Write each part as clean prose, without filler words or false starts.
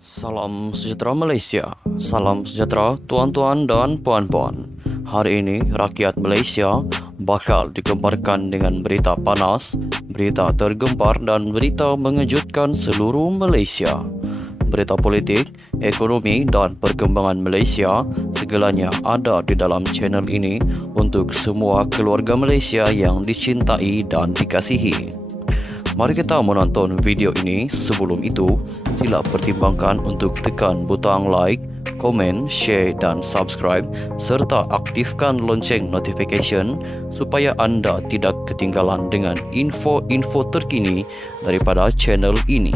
Salam sejahtera Malaysia. Salam sejahtera tuan-tuan dan puan-puan. Hari ini rakyat Malaysia bakal digemparkan dengan berita panas, berita tergempar dan berita mengejutkan seluruh Malaysia. Berita politik, ekonomi dan perkembangan Malaysia segalanya ada di dalam channel ini untuk semua keluarga Malaysia yang dicintai dan dikasihi. Mari kita menonton video ini. Sebelum itu, sila pertimbangkan untuk tekan butang like, komen, share dan subscribe serta aktifkan lonceng notification supaya anda tidak ketinggalan dengan info-info terkini daripada channel ini.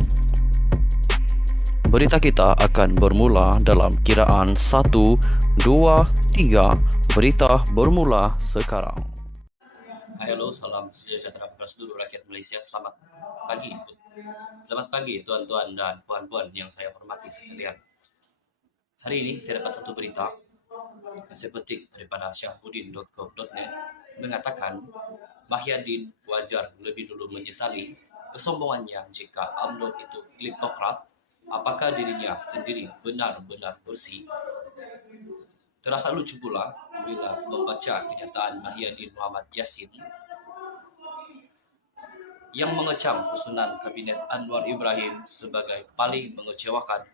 Berita kita akan bermula dalam kiraan 1, 2, 3. Berita bermula sekarang. Halo, salam sejahtera kepada seluruh rakyat Malaysia. Selamat pagi tuan-tuan dan puan-puan yang saya hormati sekalian. Hari ini saya dapat satu berita yang saya petik daripada syahbudin.co.net mengatakan Mahyadin wajar lebih dulu menyesali kesombongannya jika UMNO itu kleptokrat. Apakah dirinya sendiri benar-benar bersih? Terasa lucu pula bila membaca kenyataan Mahyadin Muhammad Yassin yang mengecam susunan Kabinet Anwar Ibrahim sebagai paling mengecewakan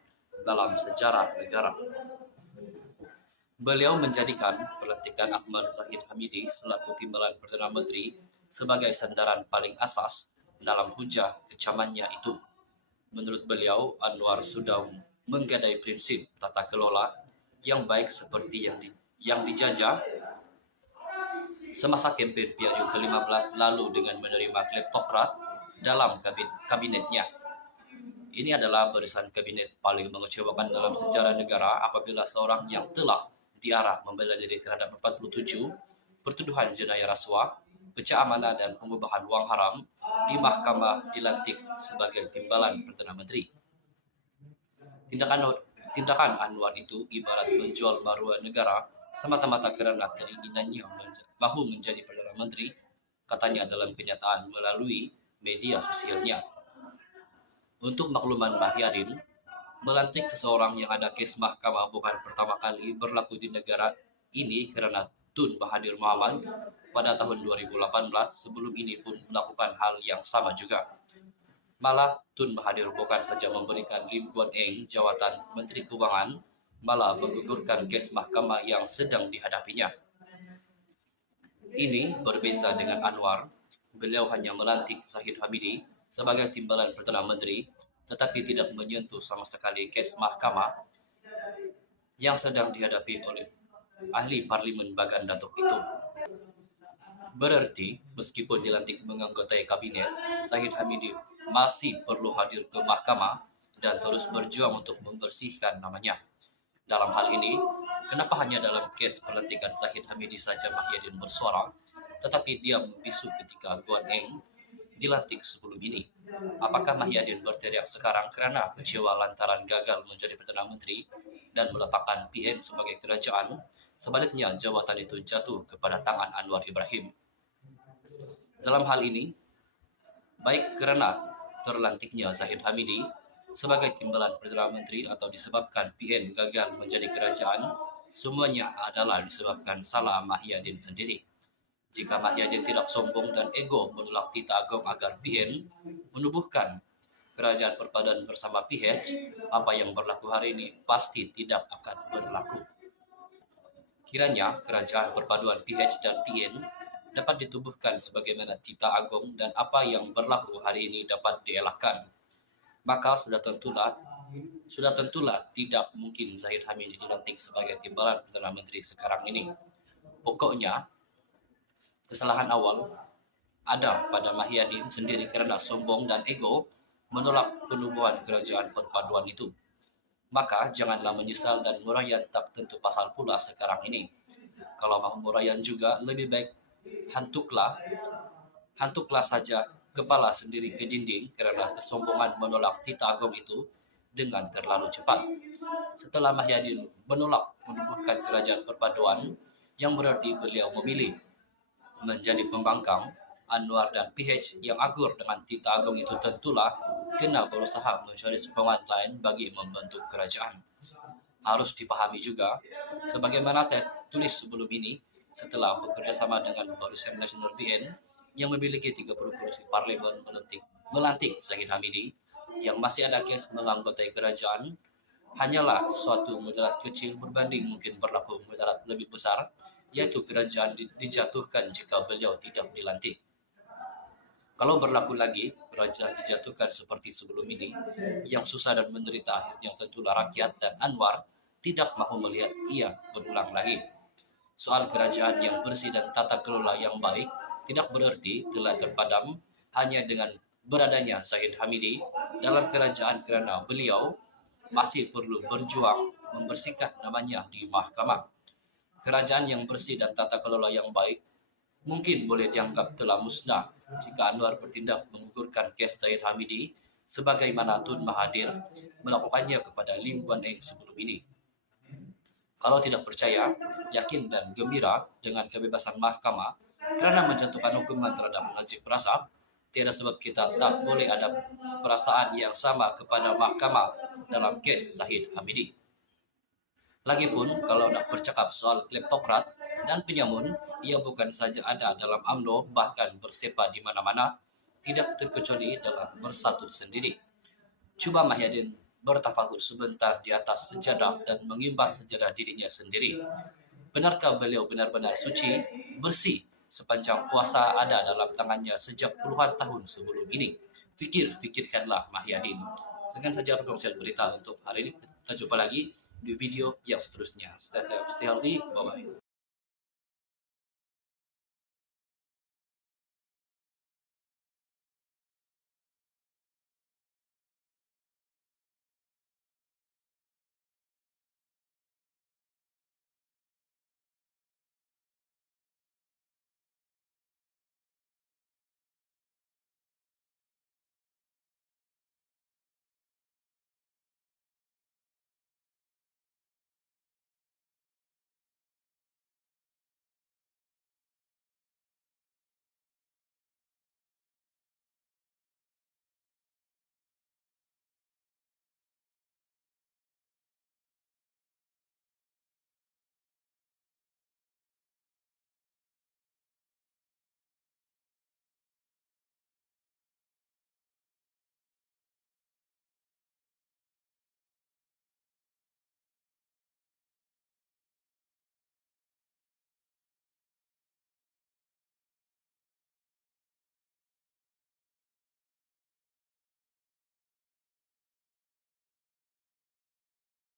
dalam sejarah negara. Beliau menjadikan pelantikan Ahmad Zahid Hamidi selaku Timbalan Perdana Menteri sebagai sandaran paling asas dalam hujah kecamannya itu. Menurut beliau, Anwar sudah menggadai prinsip tata kelola yang baik seperti yang dijajah semasa kempen PRU ke-15 lalu dengan menerima kleptokrat dalam kabinetnya. Ini adalah barisan kabinet paling mengecewakan dalam sejarah negara apabila seorang yang telah diarah membela diri terhadap 47 pertuduhan jenayah rasuah, pecah amanah dan pengubahan wang haram di mahkamah dilantik sebagai Timbalan Perdana Menteri. Tindakan Anwar itu ibarat menjual maruah negara semata-mata kerana keinginannya bahu menjadi Perdana Menteri, katanya dalam kenyataan melalui media sosialnya. Untuk makluman Mahyadin, melantik seseorang yang ada kes mahkamah bukan pertama kali berlaku di negara ini kerana Tun Mahathir Mohamad pada tahun 2018 sebelum ini pun melakukan hal yang sama juga. Malah Tun Mahathir bukan saja memberikan Lim Guan Eng jawatan Menteri Keuangan, malah menggugurkan kes mahkamah yang sedang dihadapinya. Ini berbeza dengan Anwar. Beliau hanya melantik Zahid Hamidi sebagai Timbalan Perdana Menteri, tetapi tidak menyentuh sama sekali kes mahkamah yang sedang dihadapi oleh ahli Parlimen Bagan Datuk itu. Berarti, meskipun dilantik menganggotai kabinet, Zahid Hamidi masih perlu hadir ke mahkamah dan terus berjuang untuk membersihkan namanya. Dalam hal ini, kenapa hanya dalam kes pelantikan Zahid Hamidi saja Mahyadin bersuara, tetapi dia membisu ketika Guan Eng dilantik sebelum ini? Apakah Mahyadin berteriak sekarang kerana kecewa lantaran gagal menjadi Perdana Menteri dan meletakkan PN sebagai kerajaan, sebaliknya jawatan itu jatuh kepada tangan Anwar Ibrahim? Dalam hal ini, baik kerana terlantiknya Zahid Hamidi sebagai Timbalan Perdana Menteri atau disebabkan PN gagal menjadi kerajaan, semuanya adalah disebabkan salah Mahyadin sendiri. Jika Mahyadin tidak sombong dan ego menolak titah agung agar PN menubuhkan kerajaan perpaduan bersama PH, apa yang berlaku hari ini pasti tidak akan berlaku. Kiranya kerajaan perpaduan PH dan PN dapat ditubuhkan sebagaimana titah agung dan apa yang berlaku hari ini dapat dielakkan, maka sudah tentulah tidak mungkin Zahid Hamidi dilantik sebagai Timbalan Perdana Menteri sekarang ini. Pokoknya, kesalahan awal ada pada Mahyadin sendiri kerana sombong dan ego menolak penubuhan kerajaan perpaduan itu. Maka janganlah menyesal dan merayan tak tentu pasal pula sekarang ini. Kalau mahu merayan juga, lebih baik hantuklah saja kepala sendiri ke dinding kerana kesombongan menolak titah agung itu dengan terlalu cepat. Setelah Mahyadin menolak menubuhkan kerajaan perpaduan, yang berarti beliau memilih menjadi pembangkang, Anwar dan PH yang akur dengan titah agung itu tentulah kena berusaha mencari sokongan lain bagi membentuk kerajaan. Harus dipahami juga, sebagaimana saya tulis sebelum ini, setelah bekerja sama dengan Barisan Nasional BN yang memiliki 30 kursi parlemen melantik Zahid Hamidi, yang masih ada kes menganggotai kerajaan, hanyalah suatu mudarat kecil berbanding mungkin berlaku mudarat lebih besar, yaitu kerajaan dijatuhkan jika beliau tidak dilantik. Kalau berlaku lagi, kerajaan dijatuhkan seperti sebelum ini, yang susah dan menderita akhirnya tentulah rakyat dan Anwar tidak mahu melihat ia berulang lagi. Soal kerajaan yang bersih dan tata kelola yang baik tidak berarti telah terpadam hanya dengan beradanya Zahid Hamidi dalam kerajaan, kerana beliau masih perlu berjuang membersihkan namanya di mahkamah. Kerajaan yang bersih dan tata kelola yang baik mungkin boleh dianggap telah musnah jika Anwar bertindak menggugurkan kes Zahid Hamidi sebagaimana Tun Mahathir melakukannya kepada Lim Guan Eng sebelum ini. Kalau tidak percaya, yakin dan gembira dengan kebebasan mahkamah kerana menjatuhkan hukuman terhadap Najib Razak, tiada sebab kita tak boleh ada perasaan yang sama kepada mahkamah dalam kes Zahid Hamidi. Lagipun, kalau nak bercakap soal kleptokrat dan penyamun, ia bukan saja ada dalam UMNO, bahkan bersepa di mana-mana, tidak terkecuali dalam Bersatu Sendiri. Cuba Mahyadin bertafakur sebentar di atas sejadah dan mengimbas sejarah dirinya sendiri. Benarkah beliau benar-benar suci, bersih, sepanjang kuasa ada dalam tangannya sejak puluhan tahun sebelum ini? Fikirkanlah Mahyadin. Sekian saja perkongsian berita untuk hari ini. Kita jumpa lagi di video yang seterusnya. Stay safe, stay healthy. Bye-bye.